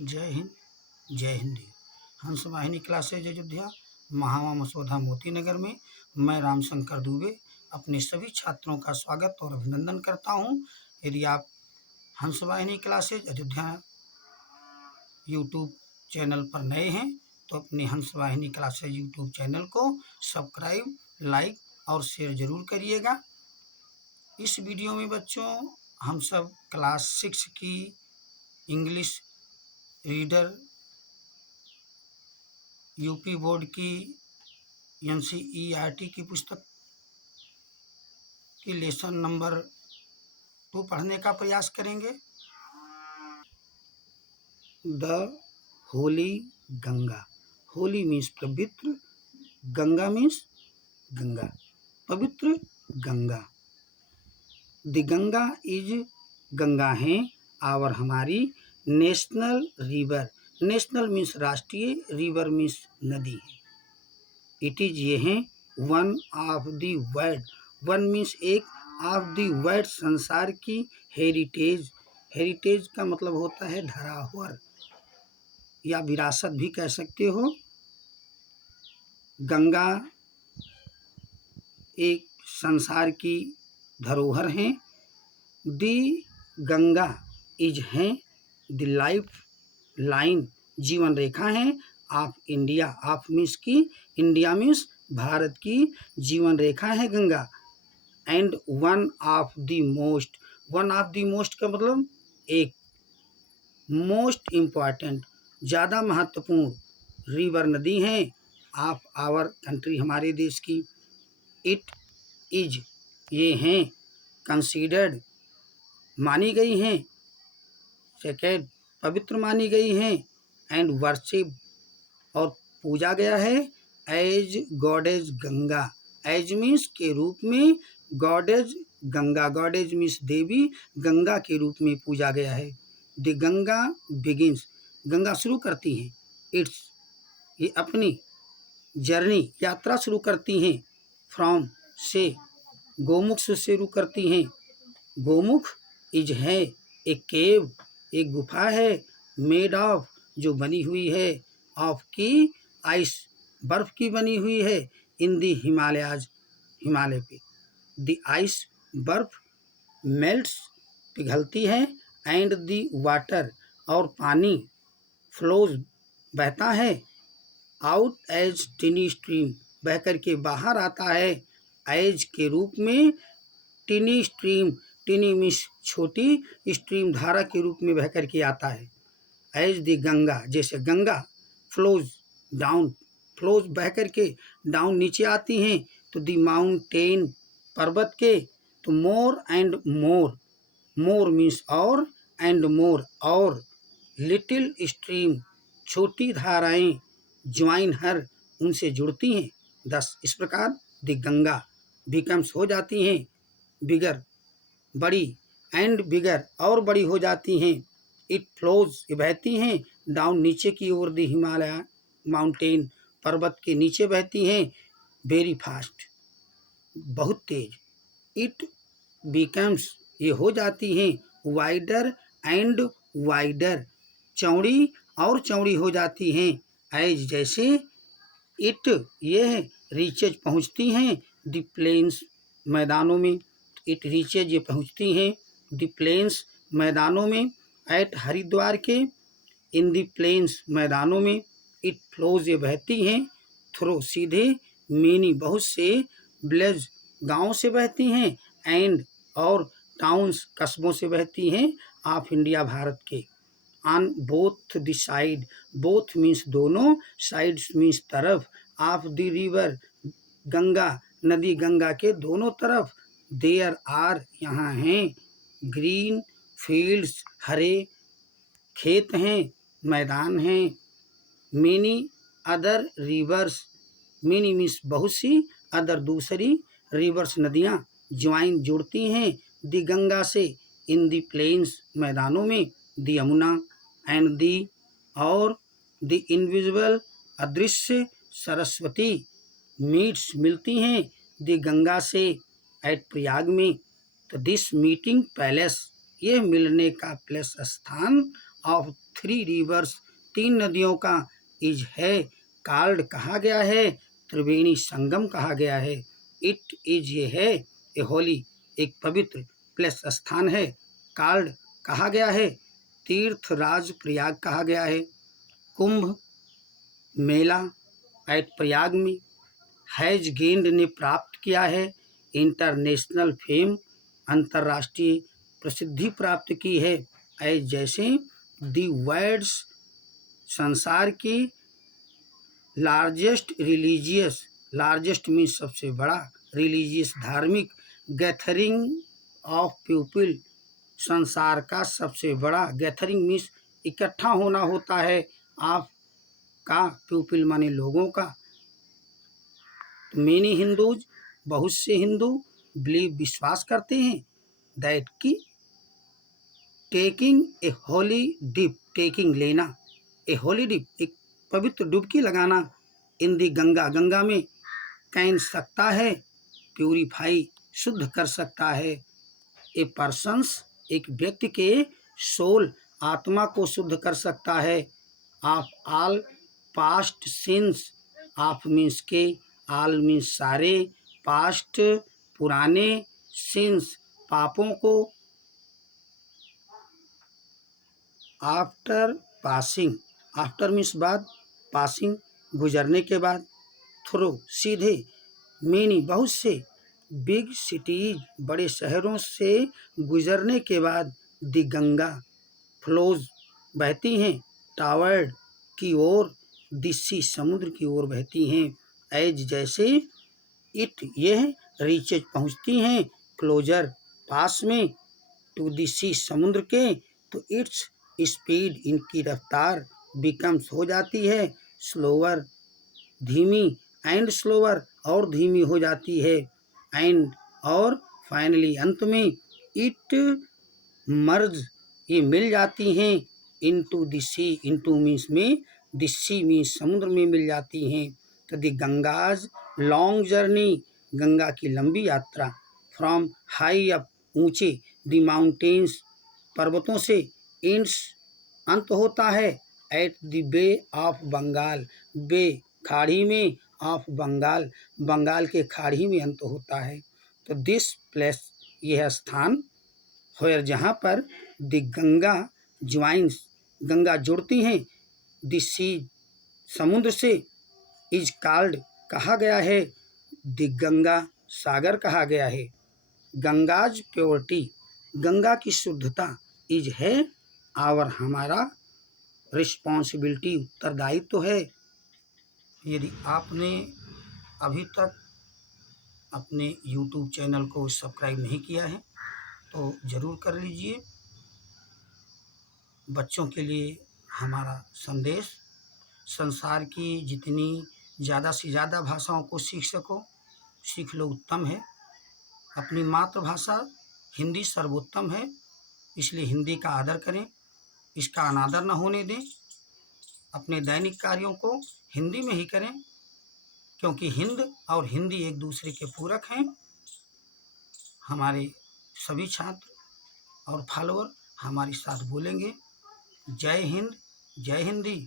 जय हिंद, जय हिंदी। हंस वाहिनी क्लासेज अयोध्या, महावा मसौदा मोती नगर में मैं रामशंकर दुबे अपने सभी छात्रों का स्वागत और अभिनंदन करता हूं। यदि आप हंस वाहिनी क्लासेज अयोध्या यूट्यूब चैनल पर नए हैं तो अपने हंस वाहिनी क्लासेज यूट्यूब चैनल को सब्सक्राइब, लाइक और शेयर जरूर करिएगा। इस वीडियो में बच्चों हम सब क्लास 6 की इंग्लिश रीडर यूपी बोर्ड की NCERT की पुस्तक की लेसन नंबर 2 पढ़ने का प्रयास करेंगे। द होली गंगा। होली मीन्स पवित्र, गंगा मीन्स गंगा, पवित्र गंगा। द गंगा इज, गंगा है और हमारी नेशनल रिवर। नेशनल मीन्स राष्ट्रीय, रिवर मीन्स नदी है। इट इज, ये है one of the world, one means एक, ऑफ द वर्ल्ड संसार की हेरिटेज। हेरिटेज का मतलब होता है धरोहर या विरासत भी कह सकते हो। गंगा एक संसार की धरोहर है। दी गंगा इज है द लाइफ लाइन, जीवन रेखा है ऑफ इंडिया। ऑफ मीन्स की, इंडिया मीन्स भारत की जीवन रेखा है Ganga. And one of the most, one of the most का मतलब एक, मोस्ट इम्पॉर्टेंट ज़्यादा महत्वपूर्ण रिवर नदी है ऑफ आवर कंट्री, हमारे देश की। इट इज, ये हैं कंसीडर्ड, मानी गई हैं, सेकेंड पवित्र मानी गई हैं, एंड वर्शिप और पूजा गया है, as goddess Ganga. As means के रूप में, गॉडेज गंगा, गॉडेज मीन्स देवी, गंगा के रूप में पूजा गया है। द गंगा बिगिंस, गंगा शुरू करती हैं, इट्स, ये अपनी जर्नी यात्रा शुरू करती हैं, फ्रॉम से, गोमुख से शुरू करती हैं। गोमुख इज है एक केव, एक गुफा है, मेड ऑफ, जो बनी हुई है, ऑफ की आइस, बर्फ की बनी हुई है, इन दी हिमालयाज, हिमालय पे। द आइस, बर्फ, मेल्ट्स, पिघलती है, एंड दी वाटर, और पानी, फ्लोज, बहता है, आउट एज टिनी स्ट्रीम, बह करके बाहर आता है, एज के रूप में, टिनी स्ट्रीम, टिनी मीन्स छोटी, स्ट्रीम धारा के रूप में बह करके आता है। एज द गंगा, जैसे गंगा फ्लोज डाउन, फ्लोज बह करके डाउन नीचे आती हैं, तो द माउंटेन, पर्वत के, तो more and more, more means और, एंड मोर और, लिटिल स्ट्रीम, छोटी धाराएं, ज्वाइन हर, उनसे जुड़ती हैं। दस, इस प्रकार द गंगा बिकम्स, हो जाती हैं, बिगर, बड़ी, एंड बिगर, और बड़ी हो जाती हैं, इट फ्लोज, ये बहती हैं, डाउन, नीचे की ओर, द हिमालय माउंटेन, पर्वत के नीचे बहती हैं, वेरी फास्ट, बहुत तेज। इट बिकम्स, ये हो जाती हैं, वाइडर एंड वाइडर, चौड़ी और चौड़ी हो जाती हैं, एज, जैसे, इट, ये रीचेज, पहुँचती हैं, द प्लेन्स, मैदानों में। इट रीचेज, ये पहुँचती हैं, द प्लेन्स, मैदानों में, एट, हरिद्वार के, इन द प्लेन्स, मैदानों में। इट फ्लोज, ये बहती हैं, थ्रो, सीधे, मेनी, बहुत से, विलेज, गाँव से बहती हैं, एंड, और, टाउन्स, कस्बों से बहती हैं, ऑफ इंडिया, भारत के। On both the side, both means दोनों, साइड्स मीन्स तरफ, ऑफ द रिवर, गंगा, नदी गंगा के दोनों तरफ, देयर आर, यहाँ हैं, ग्रीन फील्ड्स, हरे खेत हैं, मैदान हैं, many other rivers, many means बहुत सी, अदर दूसरी, रिवर्स नदियाँ, ज्वाइन, जुड़ती हैं, द गंगा से, इन द प्लेन्स, मैदानों में, द यमुना, एंड दी, और, द इनविजिबल, अदृश्य, सरस्वती, मीट्स, मिलती हैं, द गंगा से, एट, प्रयाग में। तो दिस मीटिंग पैलेस, ये मिलने का प्लेस, स्थान, ऑफ 3 रिवर्स, 3 नदियों का इज है कॉल्ड कहा गया है, त्रिवेणी संगम कहा गया है। इट इज ये है ए होली, एक पवित्र प्लेस स्थान है, कॉल्ड कहा गया है, तीर्थराज प्रयाग कहा गया है। कुंभ मेला एट प्रयाग में हैज गेंड ने प्राप्त किया है इंटरनेशनल फेम, अंतर्राष्ट्रीय प्रसिद्धि प्राप्त की है। एज जैसे दी वर्ल्ड्स, संसार की लार्जेस्ट रिलीजियस, लार्जेस्ट मीन्स सबसे बड़ा, रिलीजियस धार्मिक, गैथरिंग ऑफ पीपल, संसार का सबसे बड़ा, गैथरिंग मीन्स इकट्ठा होना होता है, आप का पीपल माने लोगों का। मेनी हिंदूज, बहुत से हिंदू, बिलीव विश्वास करते हैं, दैट की taking a Holi dip, taking लेना, ए होली डिप एक पवित्र डुबकी लगाना, इन दी गंगा, गंगा में, कैन सकता है, प्यूरिफाई शुद्ध कर सकता है, ए पर्सन्स एक व्यक्ति के सोल आत्मा को शुद्ध कर सकता है, of all past since, of means के, ऑल मीन्स सारे, पास्ट पुराने, सिंस पापों को, आफ्टर पासिंग, आफ्टर मीन्स बाद, पासिंग गुजरने के बाद, थ्रू सीधे, मेनी बहुत से, बिग सिटीज बड़े शहरों से गुजरने के बाद, दी गंगा फ्लोज बहती हैं, टावर्ड की ओर, दिसी समुद्र की ओर बहती हैं, एज जैसे इट यह रीचेज पहुँचती हैं, क्लोजर पास में, टू दिसी समुद्र के, तो इट्स स्पीड इनकी रफ्तार, बिकम्स हो जाती है, स्लोअर धीमी, एंड स्लोअर और धीमी हो जाती है, एंड और फाइनली अंत में, इट मर्ज ये मिल जाती हैं, into the sea, into means में, द सी मीन्स समुद्र में मिल जाती हैं। तो the Ganga's long journey, Ganga की लंबी यात्रा, फ्रॉम हाई अप ऊंचे, द माउंटेन्स पर्वतों से, इंड्स अंत होता है, at the Bay of Bengal, bay खाड़ी में, ऑफ बंगाल बंगाल के खाड़ी में अंत होता है। तो दिस प्लेस यह स्थान, होयर जहाँ पर द गंगा ज्वाइंस गंगा जुड़ती हैं, द सी समुद्र से, इज कॉल्ड कहा गया है, द गंगा सागर कहा गया है। गंगाज प्योरिटी गंगा की शुद्धता, इज है आवर हमारा, रिस्पॉन्सिबिलिटी उत्तरदायित्व तो है। यदि आपने अभी तक अपने YouTube चैनल को सब्सक्राइब नहीं किया है तो ज़रूर कर लीजिए। बच्चों के लिए हमारा संदेश, संसार की जितनी ज़्यादा से ज़्यादा भाषाओं को सीख सको, सीख लो, उत्तम है। अपनी मातृभाषा हिंदी सर्वोत्तम है, इसलिए हिंदी का आदर करें, इसका अनादर न होने दें। अपने दैनिक कार्यों को हिंदी में ही करें, क्योंकि हिंद और हिंदी एक दूसरे के पूरक हैं। हमारे सभी छात्र और फॉलोअर हमारे साथ बोलेंगे, जय हिंद, जय हिंदी।